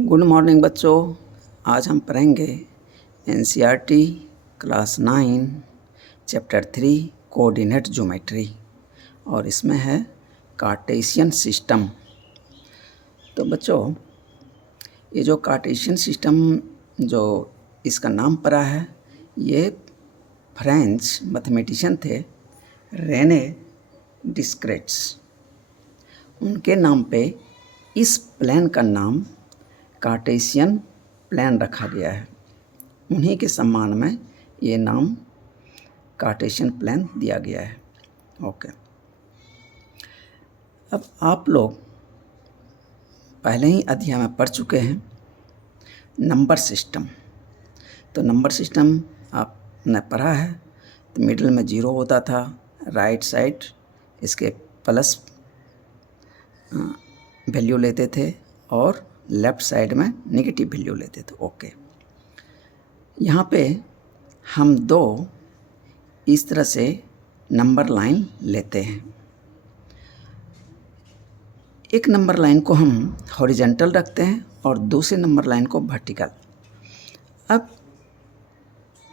Good morning बच्चों। आज हम पढ़ेंगे NCERT class 9 chapter 3 coordinate geometry और इसमें है कार्टेशियन सिस्टम। तो बच्चों, ये जो कार्टेशियन सिस्टम जो इसका नाम पड़ा है, ये फ्रेंच मैथमेटिशियन थे रेने डिस्क्रेट्स। उनके नाम पे इस प्लेन का नाम कार्टेशियन प्लेन रखा गया है। उन्हीं के सम्मान में ये नाम कार्टेशियन प्लेन दिया गया है। ओके, अब आप लोग पहले ही अध्याय में पढ़ चुके हैं नंबर सिस्टम। तो नंबर सिस्टम आपने पढ़ा है। तो मिडिल में 0 होता था, राइट साइड इसके प्लस वैल्यू लेते थे और लेफ़्ट साइड में नेगेटिव वैल्यू लेते थे। ओके, यहाँ पे हम दो इस तरह से नंबर लाइन लेते हैं। एक नंबर लाइन को हम हॉरिजॉन्टल रखते हैं और दूसरे नंबर लाइन को वर्टिकल। अब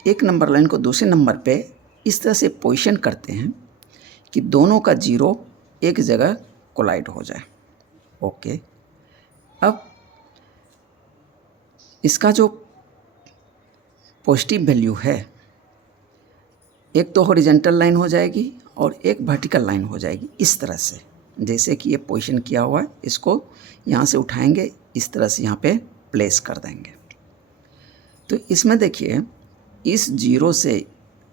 एक नंबर लाइन को दूसरे नंबर पे इस तरह से पोजीशन करते हैं कि दोनों का 0 एक जगह कोलाइड हो जाए। ओके, अब इसका जो पॉजिटिव वैल्यू है, एक तो हॉरिजॉन्टल लाइन हो जाएगी और एक वर्टिकल लाइन हो जाएगी। इस तरह से जैसे कि ये पोजीशन किया हुआ है, इसको यहाँ से उठाएंगे, इस तरह से यहाँ पे प्लेस कर देंगे। तो इसमें देखिए, इस 0 से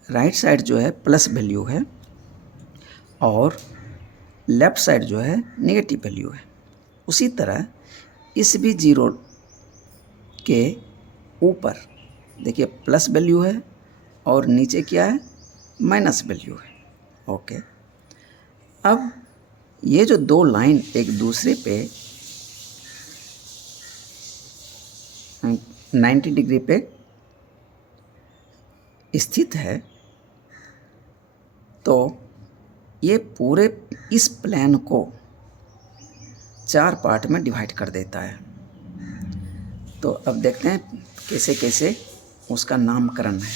राइट साइड जो है प्लस वैल्यू है और लेफ़्ट साइड जो है नेगेटिव वैल्यू है। उसी तरह इस भी 0 के ऊपर देखिए प्लस वैल्यू है और नीचे क्या है, माइनस वैल्यू है। ओके, अब ये जो दो लाइन एक दूसरे पे 90 डिग्री पे स्थित है, तो ये पूरे इस प्लेन को 4 पार्ट में डिवाइड कर देता है। तो अब देखते हैं कैसे कैसे उसका नामकरण है।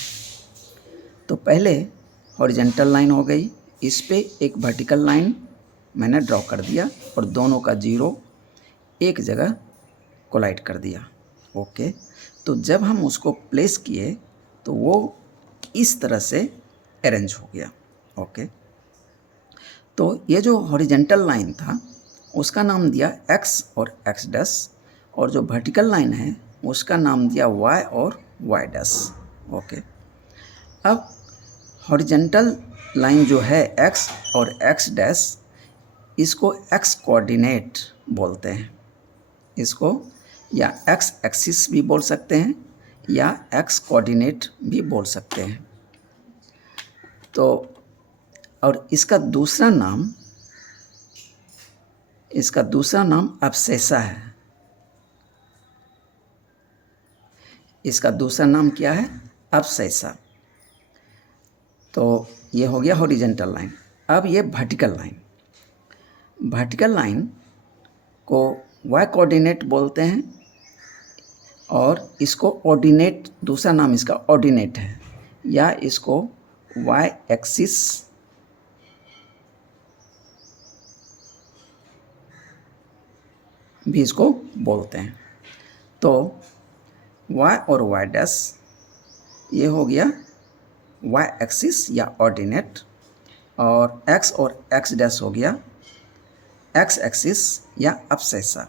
तो पहले हॉरिजॉन्टल लाइन हो गई, इस पे एक वर्टिकल लाइन मैंने ड्रॉ कर दिया और दोनों का 0 एक जगह कोलाइड कर दिया। ओके, तो जब हम उसको प्लेस किए तो वो इस तरह से अरेंज हो गया। ओके, तो ये जो हॉरिजॉन्टल लाइन था उसका नाम दिया x और x', और जो वर्टिकल लाइन है उसका नाम दिया y और y'। ओके, अब हॉरिजॉन्टल लाइन जो है x और x', इसको x कोऑर्डिनेट बोलते हैं। इसको या x एक्सिस भी बोल सकते हैं या x कोऑर्डिनेट भी बोल सकते हैं। तो और इसका दूसरा नाम अब्सेसा है। इसका दूसरा नाम क्या है, अब्सेसा। तो ये हो गया हॉरिजॉन्टल लाइन। अब ये वर्टिकल लाइन को y कोऑर्डिनेट बोलते हैं और इसको ऑर्डिनेट, दूसरा नाम इसका ऑर्डिनेट है, या इसको y एक्सिस भी इसको बोलते हैं। तो y और y' ये हो गया y एक्सिस या ऑर्डिनेट, और x और x' हो गया x एक्सिस या अब्सेसा।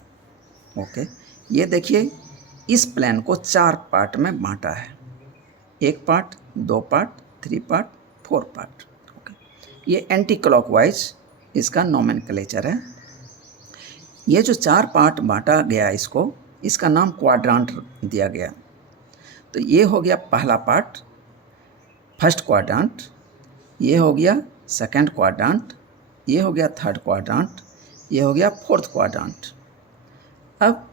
ओके, ये देखिए इस प्लेन को 4 पार्ट में बांटा है, 1 part, 2 part, 3 part, 4 part. Okay, ये एंटी क्लॉकवाइज इसका नोमेनक्लेचर है। ये जो 4 पार्ट बांटा गया इसको, इसका नाम क्वाड्रांट दिया गया। तो ये हो गया पहला पार्ट, फर्स्ट क्वाड्रांट, ये हो गया सेकंड क्वाड्रांट, ये हो गया थर्ड क्वाड्रांट, ये हो गया फोर्थ क्वाड्रांट। अब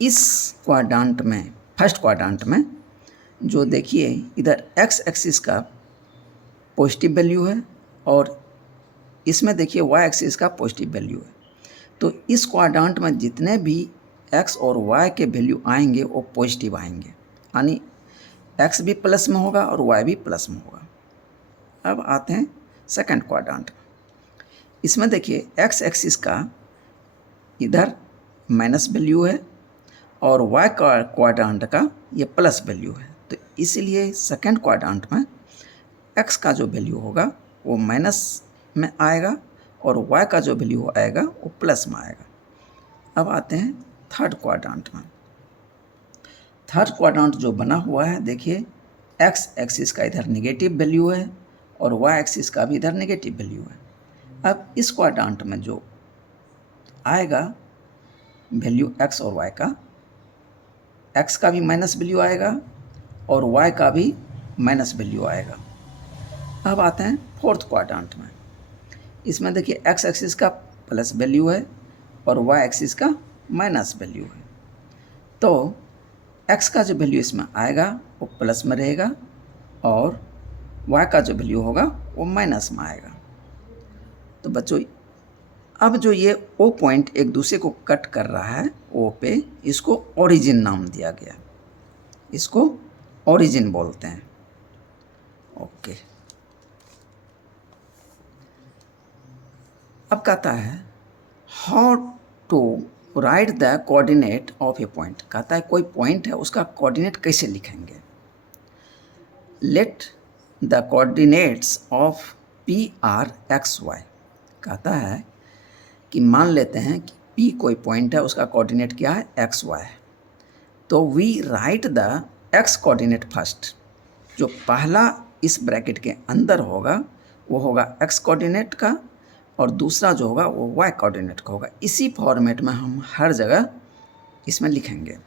इस क्वाड्रांट में, फर्स्ट क्वाड्रांट में जो देखिए इधर x एक्सिस का पॉजिटिव वैल्यू है और इसमें देखिए y एक्सिस का पॉजिटिव वैल्यू है। तो इस क्वाड्रांट में जितने भी एक्स और वाई के वैल्यू आएंगे वो पॉजिटिव आएंगे, यानी एक्स भी प्लस में होगा और वाई भी प्लस में होगा। अब आते हैं सेकंड क्वाड्रेंट। इसमें देखिए एक्स एक्सिस का इधर माइनस वैल्यू है और वाई क्वाड्रेंट का ये प्लस वैल्यू है, तो इसीलिए सेकंड क्वाड्रेंट में एक्स का जो वैल्यू होगा वो माइनस में आएगा और वाई का जो वैल्यू आएगा वो प्लस में आएगा। अब आते हैं थर्ड क्वाड्रेंट में। थर्ड क्वाड्रेंट जो बना हुआ है देखिए एक्स एक्सिस का इधर नेगेटिव वैल्यू है और वाई एक्सिस का भी इधर नेगेटिव वैल्यू है। अब इस क्वाड्रेंट में जो आएगा वैल्यू एक्स और वाई का, एक्स का भी माइनस वैल्यू आएगा और वाई का भी माइनस वैल्यू आएगा। अब आते हैं फोर्थ क्वाड्रेंट में। इसमें देखिए एक्स एक्सिस का प्लस वैल्यू है और वाई एक्सिस का माइनस वैल्यू है, तो एक्स का जो वैल्यू इसमें आएगा वो प्लस में रहेगा और वाई का जो वैल्यू होगा वो माइनस में आएगा। तो बच्चों अब जो ये ओ पॉइंट एक दूसरे को कट कर रहा है ओ पे, इसको ओरिजिन नाम दिया गया, इसको ओरिजिन बोलते हैं। ओके, अब कहता है how to write the coordinate of a point. कहता है कोई पॉइंट है उसका कोऑर्डिनेट कैसे लिखेंगे। Let the coordinates of P are x y. कहता है कि मान लेते हैं कि पी कोई पॉइंट है उसका कोऑर्डिनेट क्या है एक्स वाई है, तो we write the x coordinate first. जो पहला इस ब्रैकेट के अंदर होगा वो होगा एक्स कोऑर्डिनेट का और दूसरा जो होगा वो वाई कोऑर्डिनेट का होगा। इसी फॉर्मेट में हम हर जगह इसमें लिखेंगे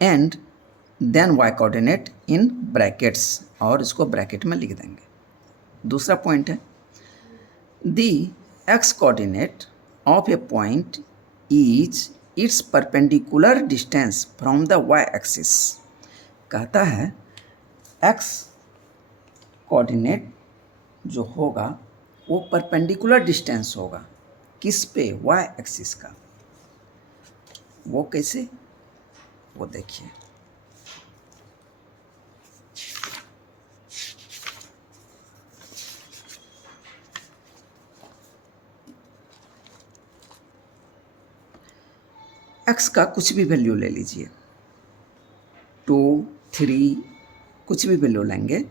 and then Y coordinate in brackets, और इसको ब्रैकेट में लिख देंगे। दूसरा पॉइंट है the X coordinate of a point is its perpendicular distance from the Y axis. कहता है एक्स कोऑर्डिनेट जो होगा वो परपेंडिकुलर डिस्टेंस होगा किस पे, वाई एक्सिस का। वो कैसे, वो देखिए। एक्स का कुछ भी वैल्यू ले लीजिए, 2, 3, कुछ भी वैल्यू लेंगे।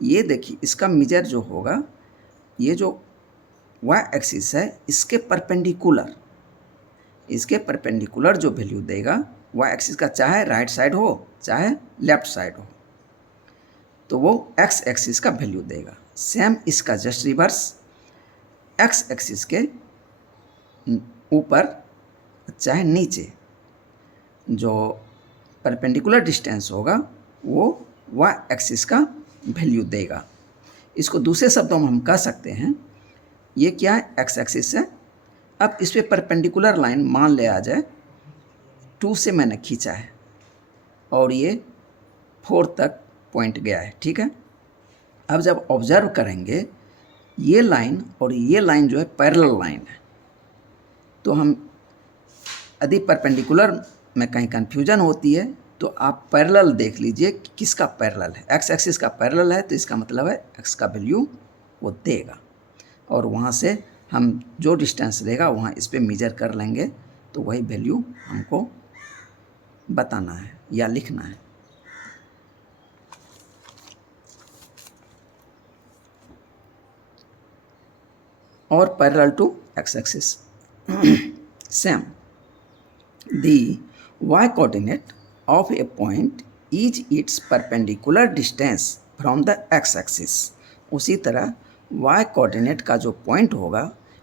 ये देखिए इसका मेजर जो होगा, ये जो वाई एक्सिस है इसके परपेंडिकुलर जो वैल्यू देगा वाई एक्सिस का, चाहे राइट साइड हो चाहे लेफ्ट साइड हो, तो वो एक्स एक्सिस का वैल्यू देगा। सेम इसका जस्ट रिवर्स, एक्स एक्सिस के ऊपर चाहे नीचे जो परपेंडिकुलर डिस्टेंस होगा वो वाई एक्सिस का वैल्यू देगा। इसको दूसरे शब्दों में हम कह सकते हैं ये क्या है, एक्स एक्सिस है। अब इस पर परपेंडिकुलर लाइन मान ले आ जाए 2 से मैंने खींचा है और ये 4 तक पॉइंट गया है, ठीक है। अब जब ऑब्जर्व करेंगे ये लाइन और ये लाइन जो है पैरेलल लाइन है, तो हम यदि परपेंडिकुलर में कहीं कन्फ्यूजन होती है तो आप पैरेलल देख लीजिए कि किसका पैरेलल है। एक्स एक्सिस का पैरेलल है तो इसका मतलब है एक्स का वैल्यू वो देगा, और वहाँ से हम जो डिस्टेंस देगा वहाँ इस पर मेजर कर लेंगे, तो वही वैल्यू हमको बताना है या लिखना है। और parallel to x axis same the y coordinate of a point is its perpendicular distance from the x axis। उसी तरह y कोऑर्डिनेट का जो पॉइंट होगा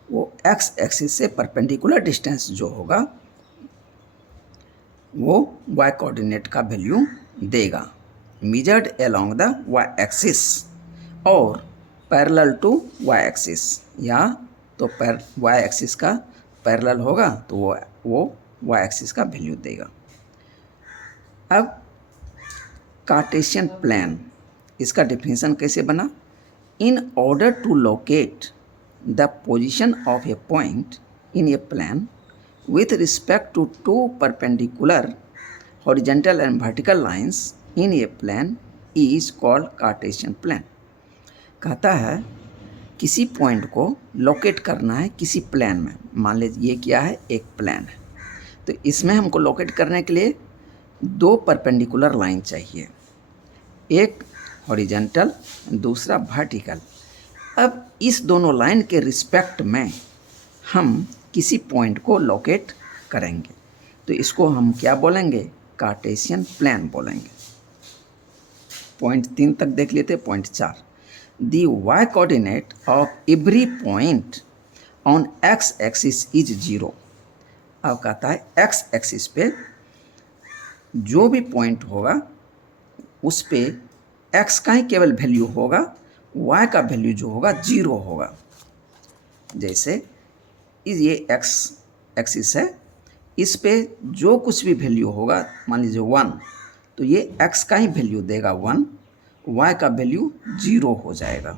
वो x एक्सिस से परपेंडिकुलर डिस्टेंस जो होगा वो y कोऑर्डिनेट का वैल्यू देगा measured along the y axis और पैरेलल टू y एक्सिस, या तो y एक्सिस का पैरेलल होगा तो वो वाई एक्सिस का वैल्यू देगा। अब कार्टेशियन प्लान, इसका डिफिनेशन कैसे बना। In order to locate the position of a point in a plane with respect to two perpendicular horizontal and vertical lines in a plane is called Cartesian plane। कहता है किसी point को locate करना है किसी plane में। मान लीजिए ये क्या है, एक प्लेन है, तो इसमें हमको लोकेट करने के लिए दो परपेंडिकुलर लाइन चाहिए, एक हॉरिजॉन्टल दूसरा वर्टिकल। अब इस दोनों लाइन के रिस्पेक्ट में हम किसी पॉइंट को लोकेट करेंगे, तो इसको हम क्या बोलेंगे, कार्टेशियन प्लेन बोलेंगे। पॉइंट 3 तक देख लेते। Point 4, the Y coordinate of every point on x axis is 0। अब कहता है एक्स एक्सिस पे जो भी पॉइंट होगा उस पे एक्स का ही केवल वैल्यू होगा, वाई का वैल्यू जो होगा 0 होगा। जैसे ये एक्स एक्सिस है, इस पे जो कुछ भी वैल्यू होगा, मान लीजिए 1, तो ये एक्स का ही वैल्यू देगा 1, वाई का वैल्यू 0 हो जाएगा।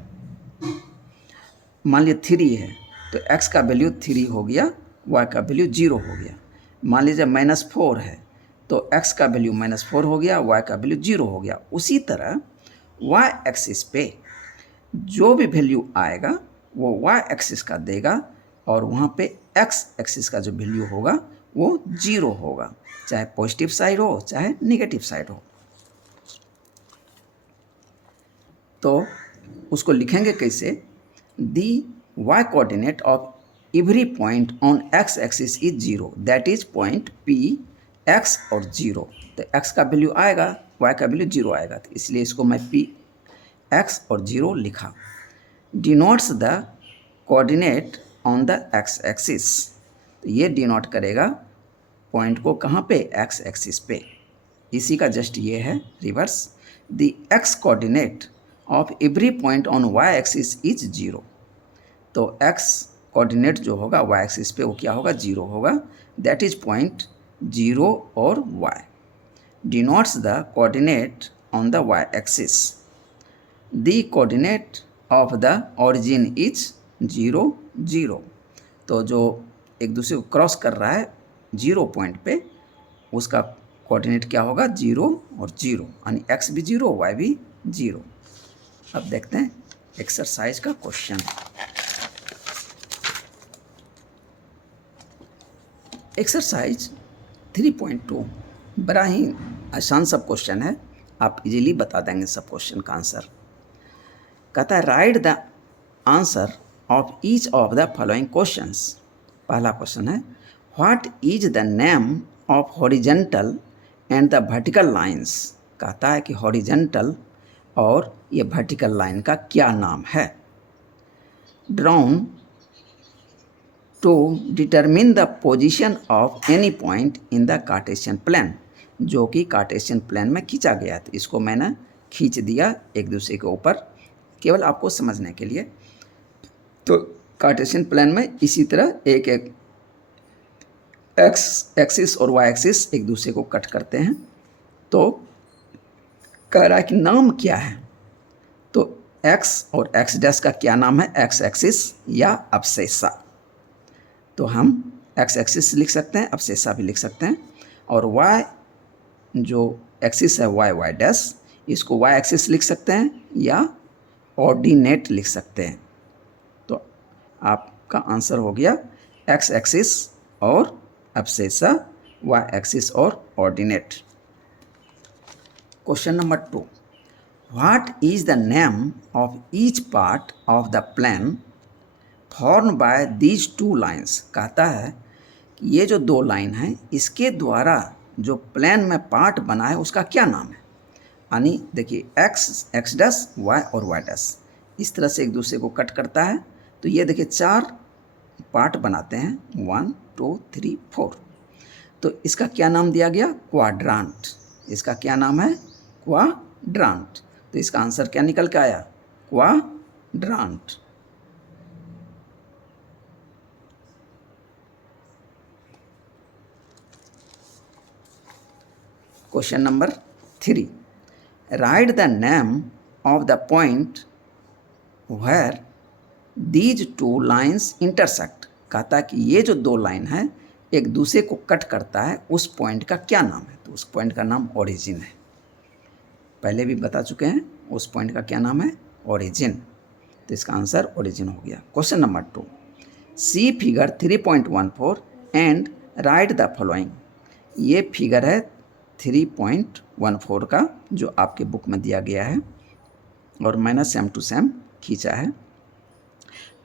मान लीजिए 3 है तो एक्स का वैल्यू 3 हो गया, वाई का वैल्यू 0 हो गया। मान लीजिए -4 है तो एक्स का वैल्यू -4 हो गया, वाई का वैल्यू 0 हो गया। उसी तरह वाई एक्सिस पे जो भी वैल्यू आएगा वो वाई एक्सिस का देगा, और वहाँ पे एक्स एक्सिस का जो वैल्यू होगा वो 0 होगा, चाहे पॉजिटिव साइड हो चाहे नेगेटिव साइड हो। तो उसको लिखेंगे कैसे, the Y coordinate of every point on x axis is 0, that is point P X और 0। तो एक्स का वैल्यू आएगा, वाई का वैल्यू 0 आएगा, तो इसलिए इसको मैं पी एक्स और 0 लिखा। Denotes the coordinate on the x axis, तो ये डिनोट करेगा पॉइंट को कहाँ पे, एक्स एक्सिस पे। इसी का जस्ट ये है reverse, the x coordinate of every point on y axis is 0। तो एक्स कोऑर्डिनेट जो होगा वाई एक्सिस पे वो क्या होगा, 0 होगा, दैट इज पॉइंट 0 और y. Denotes the coordinate on the Y axis, the coordinate of the origin is 0 0। तो जो एक दूसरे को क्रॉस कर रहा है 0 पॉइंट पे, उसका कोऑर्डिनेट क्या होगा, 0 और 0, यानी एक्स भी 0 वाई भी 0। अब देखते हैं एक्सरसाइज का क्वेश्चन। एक्सरसाइज 3.2 बड़ा ही आसान सब क्वेश्चन है, आप इजीली बता देंगे सब क्वेश्चन का आंसर। कहता है right the answer of each of the following questions. पहला क्वेश्चन है what is the name of horizontal and the vertical lines. कहता है कि हॉरिजॉन्टल और ये वर्टिकल लाइन का क्या नाम है। Drawn to determine the position of any point in the Cartesian plane, जो कि कार्टेशियन प्लेन में खींचा गया था। इसको मैंने खींच दिया एक दूसरे के ऊपर केवल आपको समझने के लिए। तो कार्टेशियन प्लेन में इसी तरह एक एक एक्स एक्सिस और वाई एक्सिस एक दूसरे को कट करते हैं। तो कह रहा है कि नाम क्या है, तो एक्स और एक्स डैश का क्या नाम है, एक्स एक्सिस या अब्सेसा। तो हम एक्स एक्सिस लिख सकते हैं, अब्सेसा भी लिख सकते हैं। और वाई जो एक्सिस है वाई वाई डैश, इसको वाई एक्सिस लिख सकते हैं या ऑर्डिनेट लिख सकते हैं। तो आपका आंसर हो गया एक्स एक्सिस और अब्सेसा, वाई एक्सिस और ordinate. Question number 2, what is the name of each part of the plane form by these two lines. कहता है कि ये जो दो लाइन हैं इसके द्वारा जो प्लेन में पार्ट बना है उसका क्या नाम है। यानी देखिए एक्स डैश वाई और वाई डैश इस तरह से एक दूसरे को कट करता है। तो ये देखिए 4 पार्ट बनाते हैं, 1 2 3 4। तो इसका क्या नाम दिया गया, क्वाड्रांट। इसका क्या नाम है, क्वाड्रांट। तो इसका आंसर क्या निकल के आया, quadrant. Question number 3, write the name of the point where these two lines intersect. कहता है कि ये जो दो लाइन है एक दूसरे को कट करता है उस पॉइंट का क्या नाम है? तो उस पॉइंट का नाम ओरिजिन है। पहले भी बता चुके हैं, उस पॉइंट का क्या नाम है? ओरिजिन। तो इसका आंसर ओरिजिन हो गया। Question number 2, see figure 3.14 and write the following. ये फिगर है 3.14 का, जो आपके बुक में दिया गया है और मैंने सेम टू सेम खींचा है।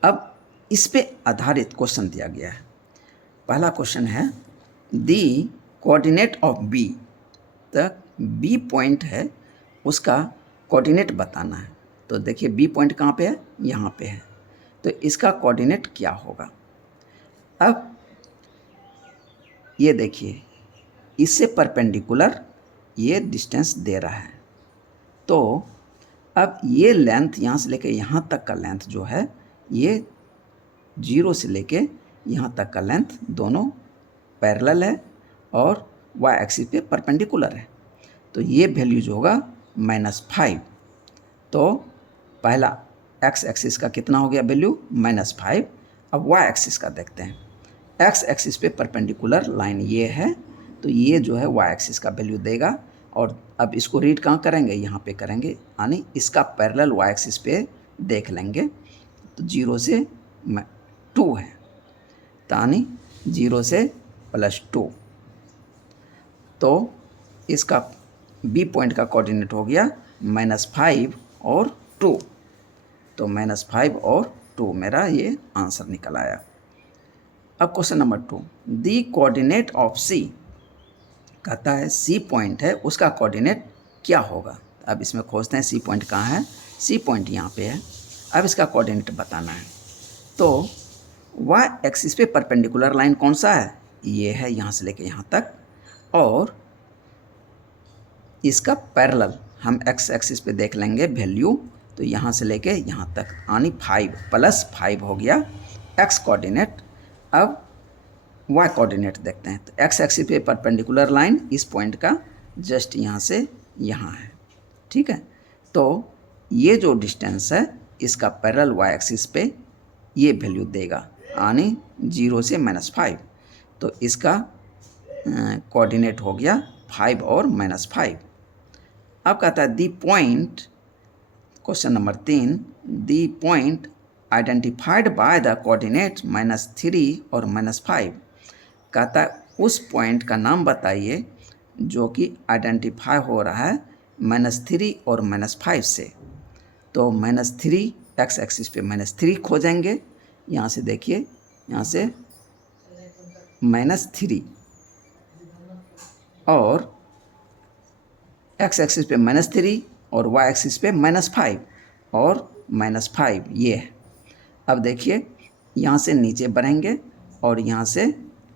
अब इस पे आधारित क्वेश्चन दिया गया है। पहला क्वेश्चन है दी कोऑर्डिनेट ऑफ बी। तो बी पॉइंट है, उसका कोऑर्डिनेट बताना है। तो देखिए बी पॉइंट कहाँ पे है? यहाँ पे है। तो इसका कोऑर्डिनेट क्या होगा? अब ये देखिए, इससे परपेंडिकुलर ये डिस्टेंस दे रहा है। तो अब ये लेंथ यहाँ से लेके यहाँ तक का लेंथ जो है, ये 0 से लेके यहाँ तक का लेंथ दोनों पैरेलल है और वाई एक्सिस पे परपेंडिकुलर है। तो ये वैल्यू जो होगा -5। तो पहला एक्स एक्सिस का कितना हो गया वैल्यू? -5। अब वाई एक्सिस का देखते हैं। एक्स एक्सिस पे परपेंडिकुलर लाइन ये है, तो ये जो है वाई एक्सिस का वैल्यू देगा। और अब इसको रीड कहाँ करेंगे? यहाँ पे करेंगे, यानी इसका पैरेलल वाई एक्सिस पे देख लेंगे। तो 0 से 2 है, यानी 0 से +2। तो इसका बी पॉइंट का कोऑर्डिनेट हो गया -5 और 2। तो -5 और 2 मेरा ये आंसर निकल आया। अब question number 2, the coordinate of C. कहता है सी पॉइंट है, उसका कोऑर्डिनेट क्या होगा? अब इसमें खोजते हैं सी पॉइंट कहाँ है। सी पॉइंट यहाँ पे है। अब इसका कोऑर्डिनेट बताना है। तो वाई एक्सिस पे परपेंडिकुलर लाइन कौन सा है? ये है, यहाँ से लेके यहाँ तक। और इसका पैरेलल हम एक्स एक्सिस पे देख लेंगे वैल्यू। तो यहाँ से लेके यहाँ तक, यानी 5 +5 हो गया एक्स कोऑर्डिनेट। अब वाई कोऑर्डिनेट देखते हैं। तो एक्स एक्सिस पे परपेंडिकुलर लाइन इस पॉइंट का जस्ट यहाँ से यहाँ है, ठीक है। तो ये जो डिस्टेंस है, इसका पैरेलल वाई एक्सिस पे ये वैल्यू देगा, यानी 0 से -5। तो इसका कोऑर्डिनेट हो गया 5 और -5। अब कहता है the point, question number 3, the point identified by the coordinate -3 और -5। कहता है उस पॉइंट का नाम बताइए जो कि आइडेंटिफाई हो रहा है -3 और -5 से। तो -3 एक्स एक्सिस पे -3 खोजेंगे। यहाँ से देखिए, यहाँ से -3 और एक्स एक्सिस पे -3 और वाई एक्सिस पे -5 और -5 ये है। अब देखिए, यहाँ से नीचे बढ़ेंगे और यहाँ से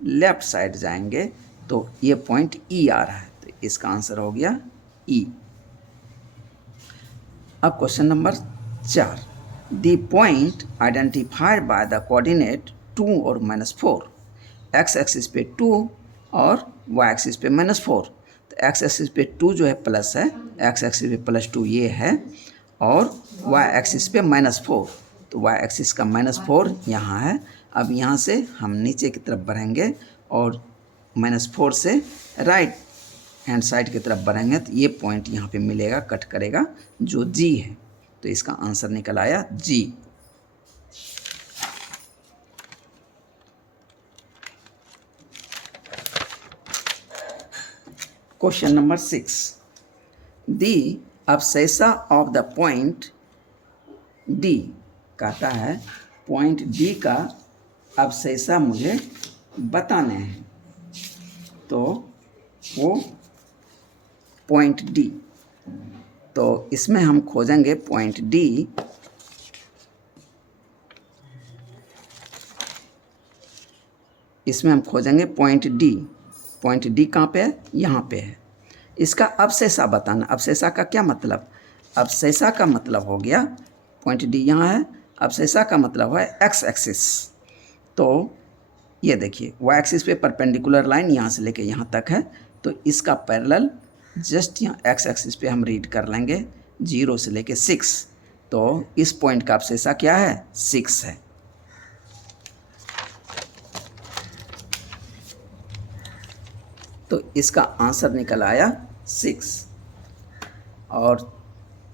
लेफ़्ट साइड जाएंगे, तो ये पॉइंट ई आ रहा है। तो इसका आंसर हो गया ई। अब question number 4, the point identified by the coordinate 2 और -4। एक्स एक्सिस पे 2 और वाई एक्सिस पे -4। तो एक्स एक्सिस पे 2 जो है प्लस है, एक्स एक्सिस पे +2 ये है, और वाई एक्सिस पे -4। तो वाई एक्सिस का -4 यहाँ है। अब यहाँ से हम नीचे की तरफ बढ़ेंगे और -4 से राइट हैंड साइड की तरफ बढ़ेंगे, तो ये पॉइंट यहाँ पे मिलेगा, कट करेगा, जो जी है। तो इसका आंसर निकल आया जी। Question number 6, the abscissa of the point D. कहता है पॉइंट डी का अब्सेसा मुझे बताने हैं। तो वो पॉइंट डी, तो इसमें हम खोजेंगे पॉइंट डी। इसमें हम खोजेंगे पॉइंट डी। पॉइंट डी कहाँ पे है? यहाँ पे है। इसका अब्सेसा बताना। अब्सेसा का क्या मतलब? अब्सेसा का मतलब हो गया, पॉइंट डी यहाँ है, अब्सेसा का मतलब है एक्स एक्सिस। तो ये देखिए, वाई एक्सिस पे परपेंडिकुलर लाइन यहाँ से लेके यहाँ तक है, तो इसका पैरेलल जस्ट यहाँ एक्स एक्सिस पे हम रीड कर लेंगे 0 से लेके 6। तो इस पॉइंट का अब्सेसा क्या है? 6 है। तो इसका आंसर निकल आया 6। और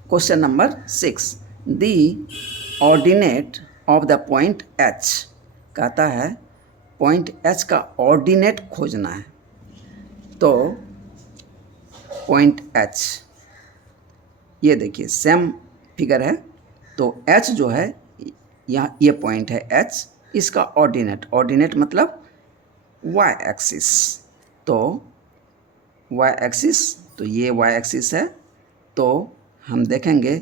question number 6, the ordinate of the point H, कहता है पॉइंट H का ऑर्डिनेट खोजना है। तो पॉइंट H, ये देखिए सेम फिगर है। तो H जो है यहाँ ये पॉइंट है H, इसका ऑर्डिनेट मतलब y एक्सिस। तो y एक्सिस, तो ये y एक्सिस है। तो हम देखेंगे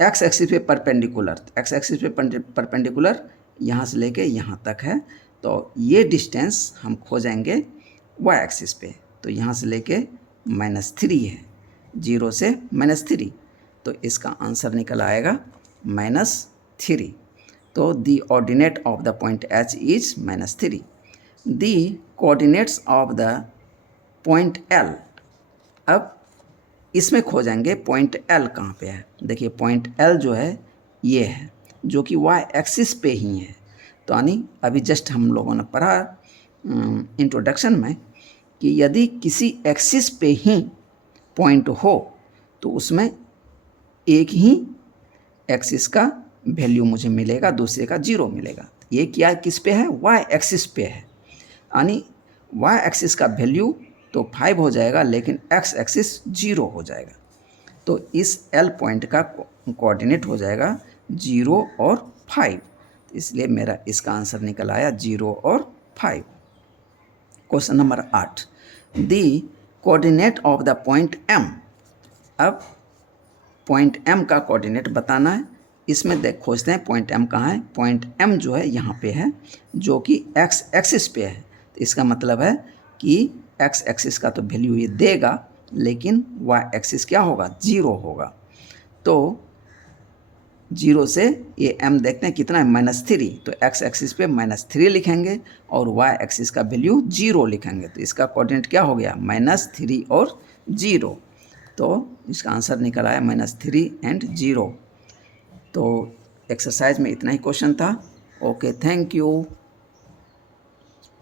x एक्सिस पे परपेंडिकुलर, x एक्सिस पे परपेंडिकुलर यहाँ से लेके यहाँ तक है। तो ये डिस्टेंस हम खोजेंगे y एक्सिस पे। तो यहाँ से लेके -3 है, 0 से -3। तो इसका आंसर निकल आएगा -3। तो the ordinate of the point H is -3। The coordinates of the point L, अब इसमें खोजेंगे पॉइंट L कहाँ पे है। देखिए पॉइंट L जो है ये है, जो कि y एक्सिस पे ही है। तो यानी अभी जस्ट हम लोगों ने पढ़ा इंट्रोडक्शन में कि यदि किसी एक्सिस पे ही पॉइंट हो तो उसमें एक ही एक्सिस का वैल्यू मुझे मिलेगा, दूसरे का 0 मिलेगा। ये क्या किस पे है, y एक्सिस पे है। यानी y एक्सिस का वैल्यू तो 5 हो जाएगा, लेकिन x एक्सिस 0 हो जाएगा। तो इस L पॉइंट का कोऑर्डिनेट हो जाएगा 0 और 5। इसलिए मेरा इसका आंसर निकल आया 0 और 5। Question number 8, the coordinate of the point M, अब पॉइंट M का कोऑर्डिनेट बताना है। इसमें खोजते हैं पॉइंट M कहाँ है। पॉइंट M जो है यहाँ पे है, जो कि x एक्सिस पे है। तो इसका मतलब है कि x एक्सिस का तो वैल्यू ये देगा, लेकिन y एक्सिस क्या होगा, 0 होगा। तो 0 से ये m देखते हैं कितना है, -3। तो x एक्सिस पे -3 लिखेंगे और y एक्सिस का वैल्यू 0 लिखेंगे। तो इसका कोऑर्डिनेट क्या हो गया, -3 और 0। तो इसका आंसर निकल आया -3 एंड 0। तो एक्सरसाइज में इतना ही क्वेश्चन था। Okay, thank you.